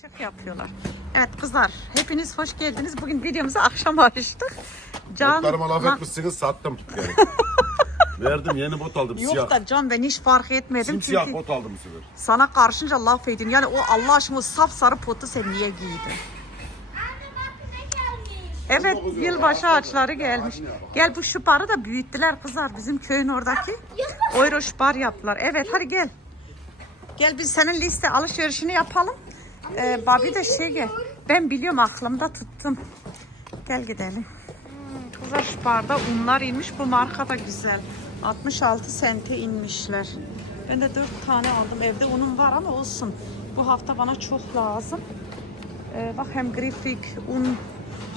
Şık yapıyorlar. Evet kızlar hepiniz hoş geldiniz. Bugün videomuzu akşam açtık. Can Botlarıma laf Lan- etmişsiniz sattım. Yani. Verdim yeni bot aldım siyah. Yok da Can ben hiç fark etmedim Simsiyah çünkü bot aldım bu sefer. sana karşınca laf edin. Yani o Allah aşkına o sapsarı potu sen niye giydin? Evet yılbaşı ağaçları gelmiş. Gel bu şuparı da büyüttüler kızlar bizim köyün oradaki. Oyro şupar yaptılar. Evet hadi gel. Gel biz senin liste alışverişini yapalım. Ee, Babi de şey gel. Ben biliyorum aklımda tuttum. Gel gidelim. Kızlar şuparda unlar inmiş. Bu marka da güzel. 66 sente inmişler. Ben de 4 tane aldım. Evde unum var ama olsun. Bu hafta bana çok lazım. Ee, bak hem grifik, un,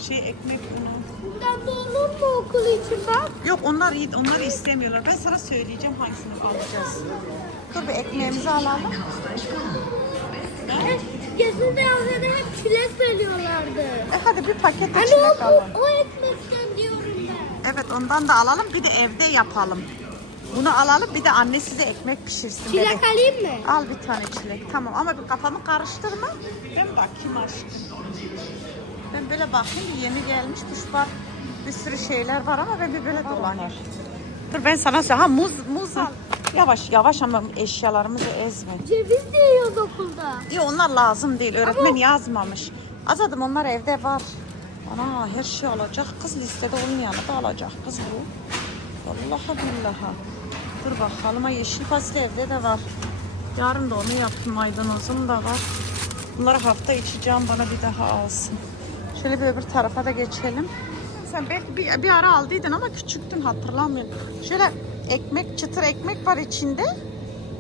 şey ekmek unu. Bundan da olur mu okul için bak? Yok onlar iyi, onları istemiyorlar. Ben sana söyleyeceğim hangisini alacağız. Dur bir ekmeğimizi alalım. Kesin devlere hep çilek veriyorlardı. E hadi bir paket de Hani çilek o, alalım. o, o ekmekten diyorum ben. Evet ondan da alalım bir de evde yapalım. Bunu alalım bir de annesi de ekmek pişirsin. Çilek bebek. alayım mı? Al bir tane çilek. Tamam ama bir kafamı karıştırma. Ben bakayım aşkım. Ben böyle bakayım yeni gelmiş kuş var. Bir sürü şeyler var ama ben bir böyle dolanıyorum. Dur ben sana söyleyeyim. Ha muz, muz al. Yavaş yavaş ama eşyalarımızı ezme. Ceviz de yiyoruz okulda. İyi onlar lazım değil. Öğretmen yazmamış. Azadım onlar evde var. Ana her şey alacak. Kız listede olmayanı da alacak kız bu. Vallahi billahi. Dur bakalım yeşil fasulye evde de var. Yarın da onu yapayım maydanozum da var. Bunları hafta içeceğim bana bir daha alsın. Şöyle bir öbür tarafa da geçelim. Sen belki bir, bir ara aldıydın ama küçüktün hatırlamıyorum. Şöyle ekmek, çıtır ekmek var içinde.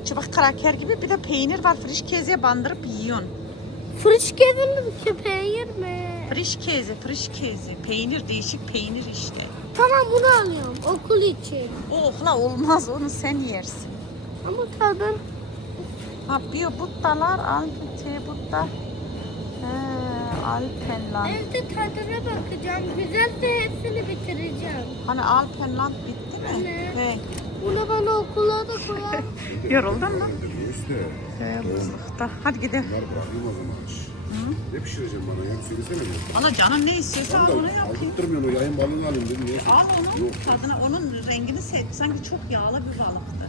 Çıbak kraker gibi bir de peynir var. Friş kezeye bandırıp yiyorsun. Gelir mi peynir mi? Friş keze, friş keze. Peynir, değişik peynir işte. Tamam bunu alıyorum okul için. Oh la olmaz onu sen yersin. Ama tadım Ha bir buttalar, alpite butta. Alpenland. evde tadına bakacağım. Güzelse hepsini bitireceğim. Hani alpenland bitti? Anne. He. Bunu bana okula da koyar. Yoruldun mu? İşte. He, buzlukta. Hadi gidelim. Bunlar bırakayım o zaman. Ne pişireceğim bana ya? Söylesene bir. Valla canın ne istiyorsa al onu da yapayım. aldırtmıyorsun o yayın balığını alayım dedim. Niye? Al onun tadına, onun rengini seç. Sanki çok yağlı bir balıktı.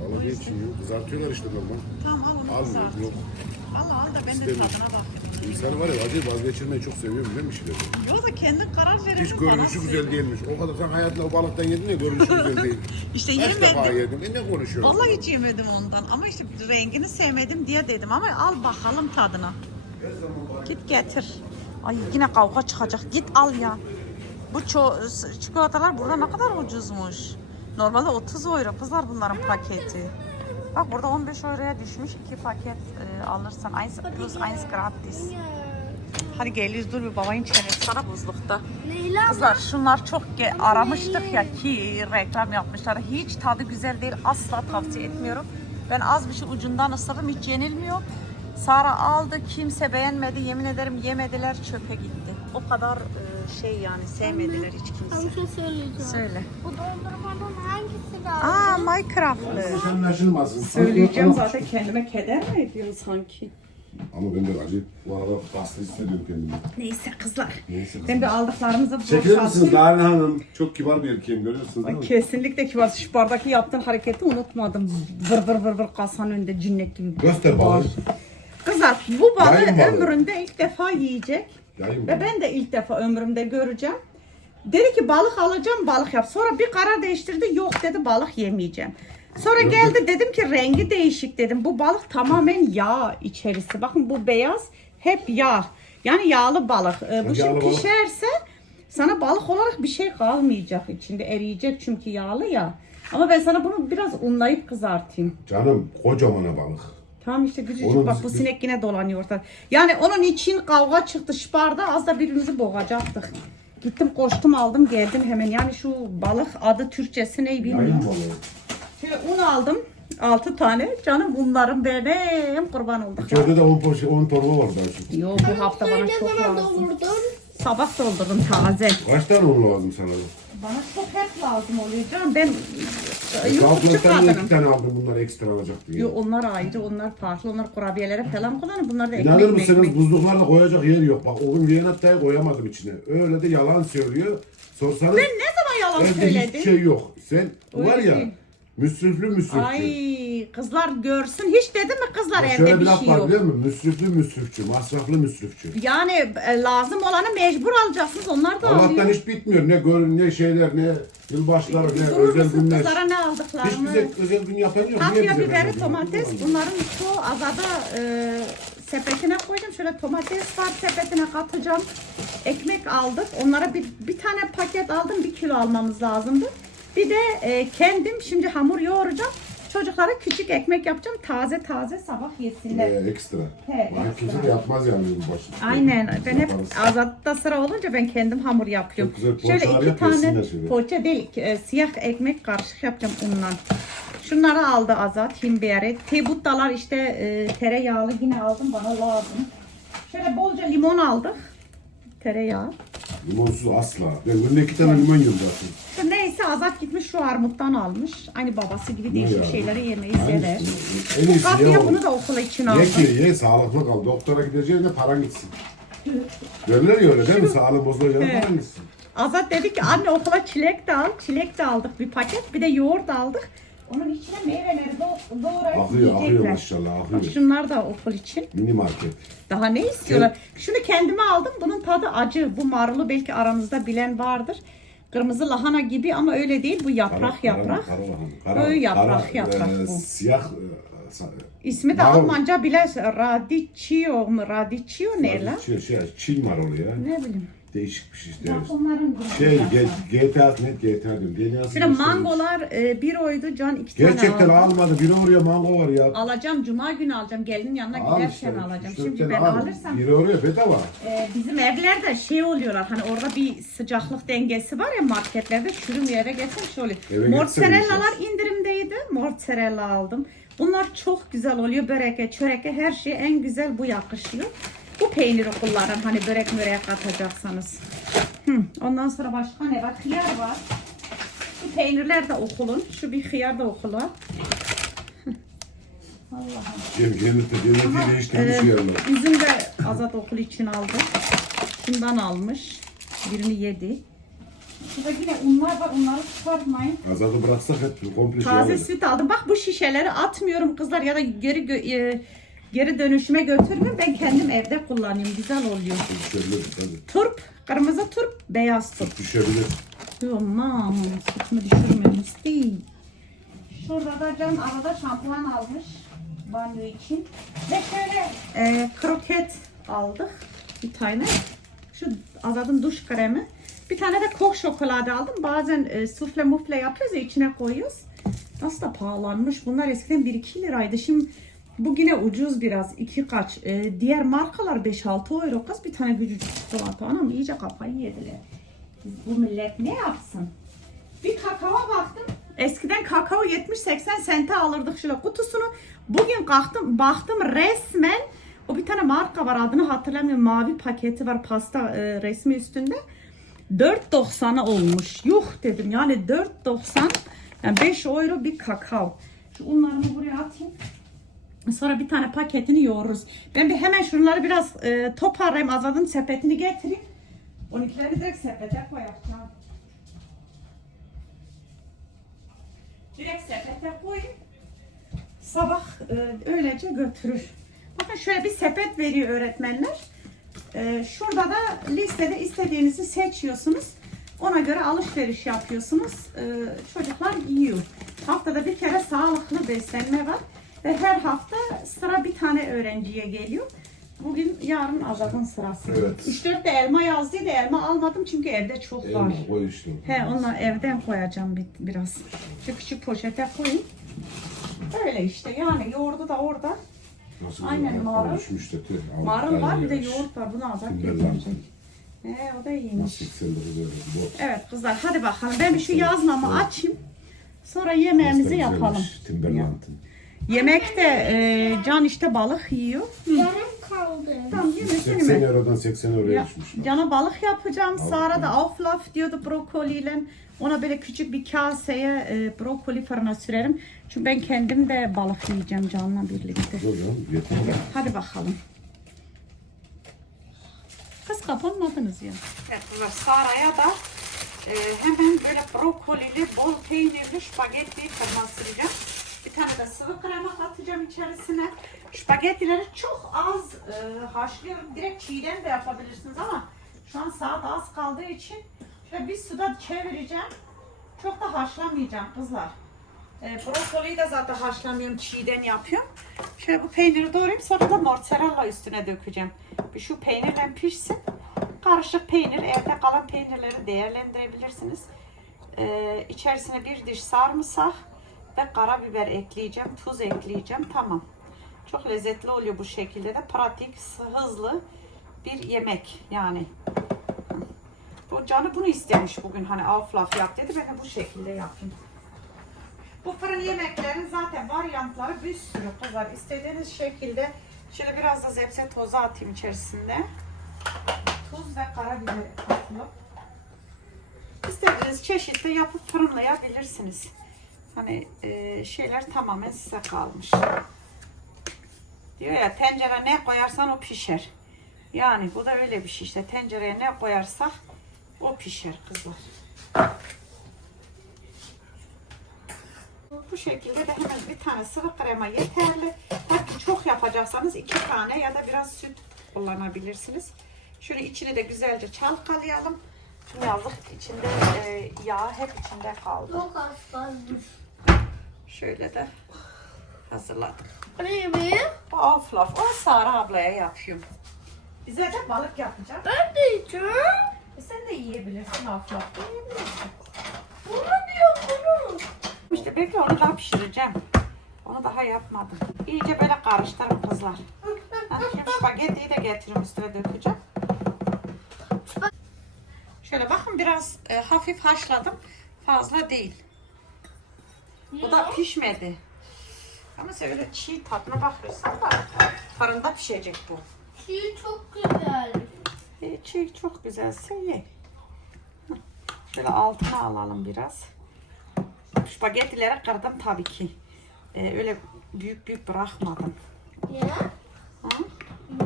Balığı için yok. Kızartıyorlar işte normal. Tamam al onu Almıyor. kızart. Yok. Al al da ben de İstemiyorum. tadına bakayım. İnsanı var ya acı vazgeçirmeyi çok seviyorum biliyor musun? şeyleri? Yo da kendin karar verelim. Hiç görünüşü güzel değilmiş. O kadar sen hayatında o balıktan yedin ya görünüşü güzel değil. İşte Kaç defa yemedim. yedim. E ne konuşuyorsun? Vallahi hiç yemedim ondan ama işte rengini sevmedim diye dedim ama al bakalım tadına. Git getir. Ay yine kavga çıkacak. Git al ya. Bu ço- çikolatalar burada ne kadar ucuzmuş. Normalde 30 euro kızlar bunların paketi. Bak burada 15 euroya düşmüş iki paket e, alırsan. Eins plus eins gratis. Hadi geliyoruz dur bir babayın çenesi sana buzlukta. Leyla. Kızlar şunlar çok ge- aramıştık ya ki reklam yapmışlar. Hiç tadı güzel değil. Asla tavsiye etmiyorum. Ben az bir şey ucundan ısırdım. Hiç yenilmiyor. Sara aldı. Kimse beğenmedi. Yemin ederim yemediler. Çöpe gitti. O kadar e, şey yani sevmediler hiç Ben kimse. bir şey söyleyeceğim. Söyle. Bu dondurmanın hangisini aldın? Aa Minecraft'lı. Anlaşılmasın. Söyleyeceğim zaten kendime keder mi ediyor sanki? Ama ben de acı bu arada pasta hissediyorum kendimi. Neyse kızlar. Neyse kızım. Ben de aldıklarımızı Çekilir misiniz boşaltayım. Narin Hanım? Çok kibar bir erkeğim görüyorsunuz değil mi? Kesinlikle ki var. Şu bardaki yaptığın hareketi unutmadım. Vır vır vır vır kasanın önünde cinnet gibi. Göster balığı. Kızlar bu balığı. ömründe ilk defa yiyecek. Yayın Ve ben de ilk defa ömrümde göreceğim. Dedi ki balık alacağım balık yap. Sonra bir karar değiştirdi. Yok dedi balık yemeyeceğim. Sonra geldi dedim ki rengi değişik dedim. Bu balık tamamen yağ içerisi. Bakın bu beyaz hep yağ. Yani yağlı balık. Ee, bu Yağlı şimdi balık. pişerse sana balık olarak bir şey kalmayacak içinde. Eriyecek çünkü yağlı ya. Ama ben sana bunu biraz unlayıp kızartayım. Canım kocaman balık. Tamam işte küçücük Onun bak bu biz- sinek yine dolanıyor ortada. Yani onun için kavga çıktı şıparda az da birbirimizi boğacaktık. Gittim koştum aldım geldim hemen. Yani şu balık adı Türkçesi ne Yayın bilmiyorum. balığı. Şöyle un aldım. 6 tane. Canım bunların benim kurban olduk. İçeride de 10 poşet 10 torba var daha şu. Yo bu hafta bana Ne çok zaman lazım. sabah doldurdum taze. Kaç tane un lazım sana? Bana çok hep lazım oluyor canım. Ben e, Kalkulasan niye iki kadınım. tane aldın bunlar ekstra alacak diye. Yo, onlar ayrı, onlar farklı. Onlar kurabiyelere falan kullanır. Bunlar da İnanır ekmek mısınız ekmek. buzluklarda koyacak yer yok. Bak o gün Viyana'da koyamadım içine. Öyle de yalan söylüyor. Sorsanız Ben ne zaman yalan evde söyledim? hiçbir şey yok. Sen Öyle var ya değil. Müsriflü müsrifçü. Ay kızlar görsün. Hiç dedim mi kızlar Bak evde Şöyle bir bir laf şey var yok. biliyor musun? Müsriflü müsrifçü, masraflı müsrifçü. Yani e, lazım olanı mecbur alacaksınız. Onlar da Allah'tan alıyor. hiç bitmiyor. Ne görün ne şeyler ne yılbaşları ne Durur özel musun günler. kızlara ne Hiç aldıklarını? bize özel gün yapan yok. Niye Kapya bize biberi, domates bunların çoğu azada e, sepetine koydum. Şöyle domates var sepetine katacağım. Ekmek aldık. Onlara bir, bir tane paket aldım. Bir kilo almamız lazımdı. Bir de e, kendim şimdi hamur yoğuracağım. Çocuklara küçük ekmek yapacağım. Taze taze sabah yesinler. Ee, ekstra. He, Bana ekstra. kimse de yapmaz yani yılbaşı. Aynen. Ben hep Yaparız. azatta sıra olunca ben kendim hamur yapıyorum. Çok güzel Şöyle iki yap, tane yesinler poğaça değil, e, siyah ekmek karışık yapacağım undan. Şunları aldı Azat, himbiyeri. Tebuttalar işte e, tereyağlı yine aldım bana lazım. Şöyle bolca limon aldık. Tereyağı. Limonsuz asla. Ben günde iki tane limon yiyorum zaten. Neyse Azat gitmiş şu armuttan almış. Aynı babası gibi değişik ya? şeyleri yemeyi sever. En iyisi ye oğlum. bunu da okula için Ye aldım. ki ye sağlıklı kal. Doktora gideceğine paran gitsin. Derler ya öyle değil mi? Sağlığı bozulacağına Evet. paran gitsin. Azat dedi ki anne okula çilek de al. Çilek de aldık bir paket. Bir de yoğurt aldık. Onun içine meyveleri do- doğrayıp Akıyor akıyor yiyecekler. maşallah Bak akıyor. şunlar da okul için. Mini market. Daha ne istiyorlar? Şunu kendime aldım. Bunun tadı acı. Bu marulu belki aranızda bilen vardır. Kırmızı lahana gibi ama öyle değil. Bu yaprak yaprak. Kara, kara, kara, Öyle yaprak, yaprak e, bu. Siyah. e, sa- İsmi de Marul. Almanca bile radicchio mu? Radicchio ne lan? Şey, şey, Çin marulu ya. Ne bileyim. Değişik bir şey işte. Japonların Şey. G- GTA net GTA diyorum. DNA'sı Şöyle mangolar e, bir oydu. Can iki tane Gerçekten almadı. Bir oraya mango var ya. Alacağım. Cuma günü alacağım. Gelinin yanına Al giderken işte, alacağım. üç dört Şimdi tane ben al. alırsam Biri oraya bedava. e, bizim evlerde şey oluyorlar. Hani orada bir sıcaklık dengesi var ya marketlerde çürüm yere geçmiş oluyor. Eve Mozzarellalar indirimdeydi. Mozzarella aldım. Bunlar çok güzel oluyor. Böreke, çöreke her şey en güzel bu yakışıyor. Bu peyniri kullanın hani börek mörek katacaksanız. Hı. Ondan sonra başka ne var? Hıyar var. Bu peynirler de okulun. Şu bir hıyar da okulun. Allah'ım. Cem cennette cenneti değiştirmiş Evet, yerler. üzüm de Azat okul için aldı. Şundan almış. Birini yedi. Şurada yine unlar var. Onları çıkartmayın. Azatı bıraksak hep komple şey Taze süt aldım. Bak bu şişeleri atmıyorum kızlar ya da geri gö- e, geri dönüşüme götürmüyorum. Ben kendim evde kullanıyorum. Güzel oluyor. Düşebilir tabii. Turp, kırmızı turp, beyaz turp. Düşebilir. Tamam. Sütümü düşürmüyoruz değil. Şurada da Can arada şampuan almış. Banyo için. Ve şöyle e, kroket aldık. Bir tane. Şu Azad'ın duş kremi. Bir tane de kok şokoladı aldım. Bazen e, sufle mufle yapıyoruz ya içine koyuyoruz. Nasıl da pahalanmış. Bunlar eskiden 1-2 liraydı. Şimdi bu yine ucuz biraz. iki kaç. E, diğer markalar 5-6 euro kız. Bir tane küçücük çikolata. Anam iyice kafayı yediler. Bu millet ne yapsın? Bir kakao baktım. Eskiden kakao 70-80 sente alırdık şöyle kutusunu. Bugün kalktım baktım resmen o bir tane marka var adını hatırlamıyorum. Mavi paketi var pasta e, resmi üstünde. 4.90'a olmuş. Yuh dedim yani 4.90 yani 5 euro bir kakao. Şu unlarımı buraya atayım. Sonra bir tane paketini yoğururuz. Ben bir hemen şunları biraz e, toparlayayım. Azad'ın sepetini getireyim. 12'leri direkt sepete koyacağım. Direkt sepete koyayım. Sabah e, öylece götürür. Bakın şöyle bir sepet veriyor öğretmenler. E, şurada da listede istediğinizi seçiyorsunuz. Ona göre alışveriş yapıyorsunuz. E, çocuklar yiyor. Haftada bir kere sağlıklı beslenme var. Ve her hafta sıra bir tane öğrenciye geliyor. Bugün yarın Azad'ın sırası. Evet. 3-4 de elma yazdıydı. Elma almadım çünkü evde çok var. Elma koy işte. He onu evden koyacağım bir, biraz. Şu küçük poşete koyayım. Öyle işte yani yoğurdu da orada. Nasıl Aynen, marul. Marul var bir de yoğurt var. Bunu Kimberland. getirecek. He o da iyiymiş. Nasıl yükseldi bu böyle? Bot. Evet kızlar hadi bakalım. Ben bir şu yazmamı açayım. Sonra yemeğimizi yapalım. Timberland'ın. Yemekte e, Can işte balık yiyor. Yarım kaldı. Tamam yemesini 80 mi? eurodan 80 euroya Ya, düşmüş. cana balık yapacağım. Sara da auflauf diyordu brokoliyle. Ona böyle küçük bir kaseye e, brokoli fırına sürerim. Çünkü ben kendim de balık yiyeceğim canla birlikte. Dur canım yeter. Hadi bakalım. Kız kapanmadınız ya. Evet bunlar Sara'ya da e, hemen böyle brokolili, bol peynirli spagetti fırına süreceğim. Bir tane de sıvı krema katacağım içerisine. Spagettileri çok az e, haşlıyorum. Direkt çiğden de yapabilirsiniz ama şu an saat az kaldığı için şöyle bir suda çevireceğim. Çok da haşlamayacağım kızlar. E, brokoliyi de zaten haşlamıyorum, çiğden yapıyorum. Şöyle bu peyniri doğrayıp sonra da mozzarella üstüne dökeceğim. Bir şu peynirle pişsin. Karışık peynir, evde kalan peynirleri değerlendirebilirsiniz. E, içerisine bir diş sarımsak ve karabiber ekleyeceğim, tuz ekleyeceğim. Tamam. Çok lezzetli oluyor bu şekilde de. Pratik, hızlı bir yemek yani. Bu canı bunu istemiş bugün hani avlaf yap dedi. Ben de bu şekilde yapayım. Bu fırın yemeklerin zaten varyantları bir sürü kızlar. İstediğiniz şekilde şöyle biraz da zepse tozu atayım içerisinde. Tuz ve karabiber atıyorum. İstediğiniz çeşitte yapıp fırınlayabilirsiniz. Hani e, şeyler tamamen size kalmış. Diyor ya tencere ne koyarsan o pişer. Yani bu da öyle bir şey işte. Tencereye ne koyarsak o pişer kızlar. Bu şekilde de hemen bir tane sıvı krema yeterli. Belki çok yapacaksanız iki tane ya da biraz süt kullanabilirsiniz. Şöyle içini de güzelce çalkalayalım. Yazık içinde e, yağ hep içinde kaldı. Çok az kalmış. Şöyle de hazırladım. Ne mi? Bu aflaf o Sara ablaya yapıyorum. Bize de balık yapacağım. Ben de yiyeceğim. E sen de yiyebilirsin aflaf da yiyebilirsin. Bunu diyor bunu. İşte belki onu daha pişireceğim. Onu daha yapmadım. İyice böyle karıştırın kızlar. Ha, Şimdi spagettiyi de getireyim üstüne dökeceğim. Şöyle bakın biraz e, hafif haşladım. Fazla değil. Bu da pişmedi. Ama sen öyle çiğ tadına bakıyorsun da fırında pişecek bu. Şey çok güzel. E, çiğ çok güzelse ye. Şöyle altına alalım biraz. Spagettileri kırdım tabii ki. E, öyle büyük büyük bırakmadım. Niye? Ha?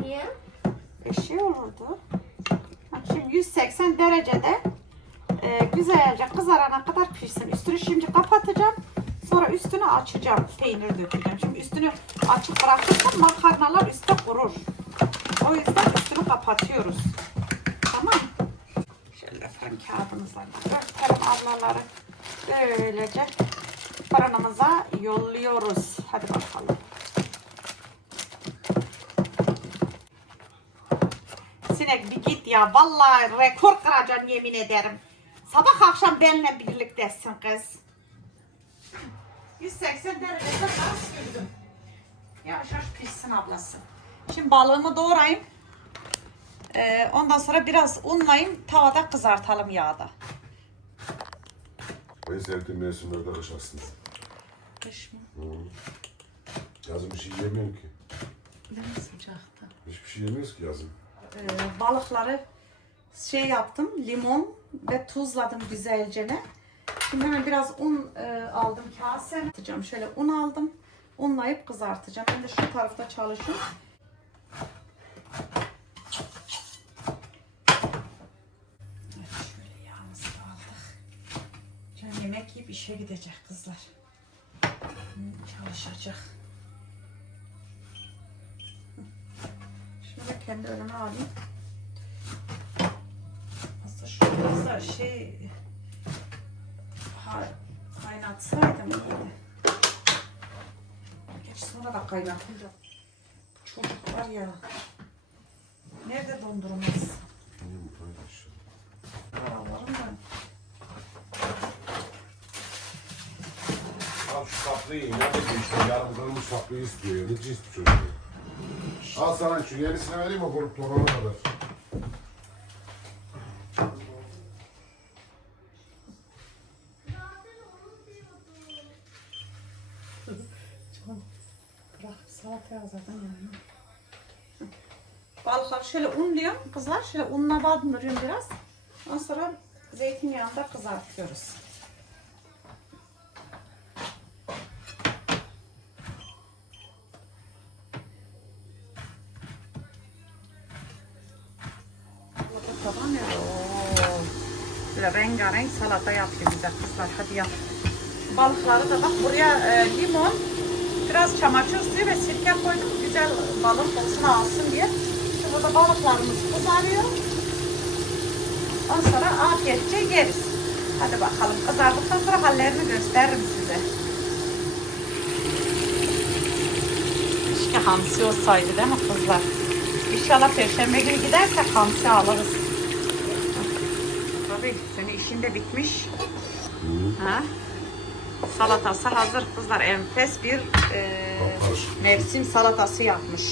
Niye? E, şey olurdu. Ha, Şimdi 180 derecede e, güzelce kızarana kadar pişsin. Üstünü şimdi kapatacağım. Sonra üstünü açacağım. Peynir dökeceğim. Şimdi üstünü açık bırakırsam makarnalar üstte kurur. O yüzden üstünü kapatıyoruz. Tamam. Şöyle fırın kağıdımızla örtelim ablaları. Böylece fırınımıza yolluyoruz. Hadi bakalım. Sinek bir git ya. Vallahi rekor kıracaksın yemin ederim. Sabah akşam benimle birliktesin kız. 180 derecede gaz sürdüm. Yavaş yavaş pişsin ablası. Şimdi balığımı doğrayayım. Ee, ondan sonra biraz unlayayım. Tavada kızartalım yağda. En sevdiğim mevsimlerde kış aslında. Kış mı? Yazın bir şey yemiyorum ki. Ben sıcakta. Hiçbir şey yemiyoruz ki yazın. Ee, balıkları şey yaptım. Limon ve tuzladım güzelce. Şimdi hemen biraz un e, aldım kase. Atacağım. Şöyle un aldım. Unlayıp kızartacağım. Ben de şu tarafta çalışıyorum. Yemek yiyip işe gidecek kızlar. Çalışacak. Şunu kendi önüme alayım. Aslında şu da şey kaynatsaydım iyiydi. Geç sonra da kaynatınca bu çocuk var ya nerede dondurmaz? Yiyeyim, paylaş. Paralarım da Al şu tatlıyı. Ne dedi işte yarım kırılmış tatlıyı istiyor ya. Ne cins bir çocuk ya. Al sana şu yenisini vereyim o grup torana kadar. Yani. şöyle unluyorum kızlar. Şöyle unla bandırıyorum biraz. Ondan sonra zeytinyağında kızartıyoruz. Böyle rengarenk salata yapıyor bize kızlar. Hadi yap. Balıkları da bak buraya e, limon, biraz çamaşır suyu ve sirke koydum. Güzel balın kokusunu alsın diye. Şimdi burada balıklarımız kızarıyor. Ondan sonra afiyetçe yeriz. Hadi bakalım kızardıktan sonra hallerini gösteririm size. Keşke hamsi olsaydı değil mi kızlar? İnşallah perşembe günü gidersek hamsi alırız. Tabii senin işin de bitmiş. Ha? Salatası hazır kızlar. Enfes bir e, mevsim salatası yapmış.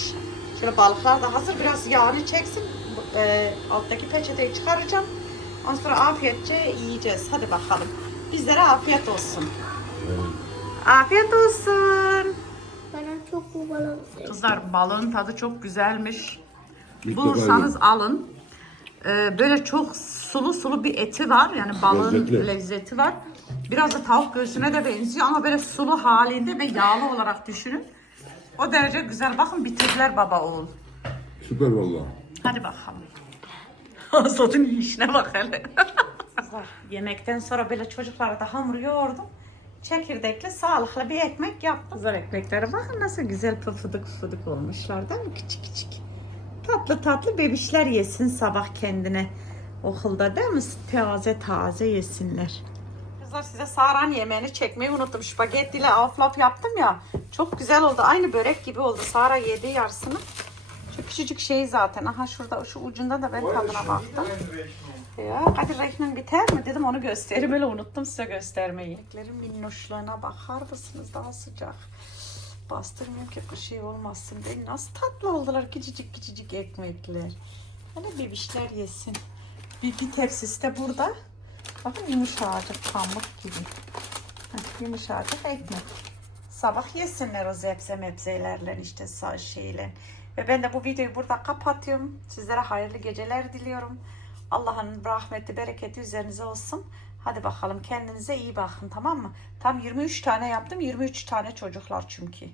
Şöyle balıklar da hazır. Biraz yağını çeksin. E, alttaki peçeteyi çıkaracağım. Ondan sonra afiyetçe yiyeceğiz. Hadi bakalım. Bizlere afiyet olsun. Afiyet olsun. Bana çok bu balon Kızlar balığın tadı çok güzelmiş. İlk Bulursanız alın. Ee, böyle çok sulu sulu bir eti var. Yani balığın Lezzetli. lezzeti var. Biraz da tavuk göğsüne de benziyor ama böyle sulu halinde ve yağlı olarak düşünün. O derece güzel. Bakın bitirdiler baba oğul. Süper valla. Hadi bakalım. Azad'ın yiyişine bak hele. Kızlar, Yemekten sonra böyle çocuklara da hamur yoğurdum. Çekirdekli sağlıklı bir ekmek yaptım. Kızlar ekmeklere bakın nasıl güzel pıfıdık pıfıdık olmuşlar değil mi? Küçük küçük. Tatlı tatlı bebişler yesin sabah kendine. Okulda değil mi? Taze taze yesinler. Kızlar size Saran yemeğini çekmeyi unuttum. Spagettiyle aflap yaptım ya. Çok güzel oldu. Aynı börek gibi oldu. Sara yedi yarısını. Şu küçücük şey zaten. Aha şurada şu ucunda da ben tadına baktım. Ya hadi reklam biter mi dedim onu göstereyim. Öyle unuttum size göstermeyi. Eklerin minnoşluğuna bakar mısınız? Daha sıcak. Bastırmıyorum ki bir şey olmasın diye. Nasıl tatlı oldular küçücük küçücük ekmekler. Hani bebişler yesin. Bir, bir tepsisi de burada. Bakın yumuşacık pamuk gibi. Heh, yumuşacık ekmek. Sabah yesinler o zepse mebzelerle işte şeyle. Ve ben de bu videoyu burada kapatıyorum. Sizlere hayırlı geceler diliyorum. Allah'ın rahmeti, bereketi üzerinize olsun. Hadi bakalım kendinize iyi bakın tamam mı? Tam 23 tane yaptım. 23 tane çocuklar çünkü.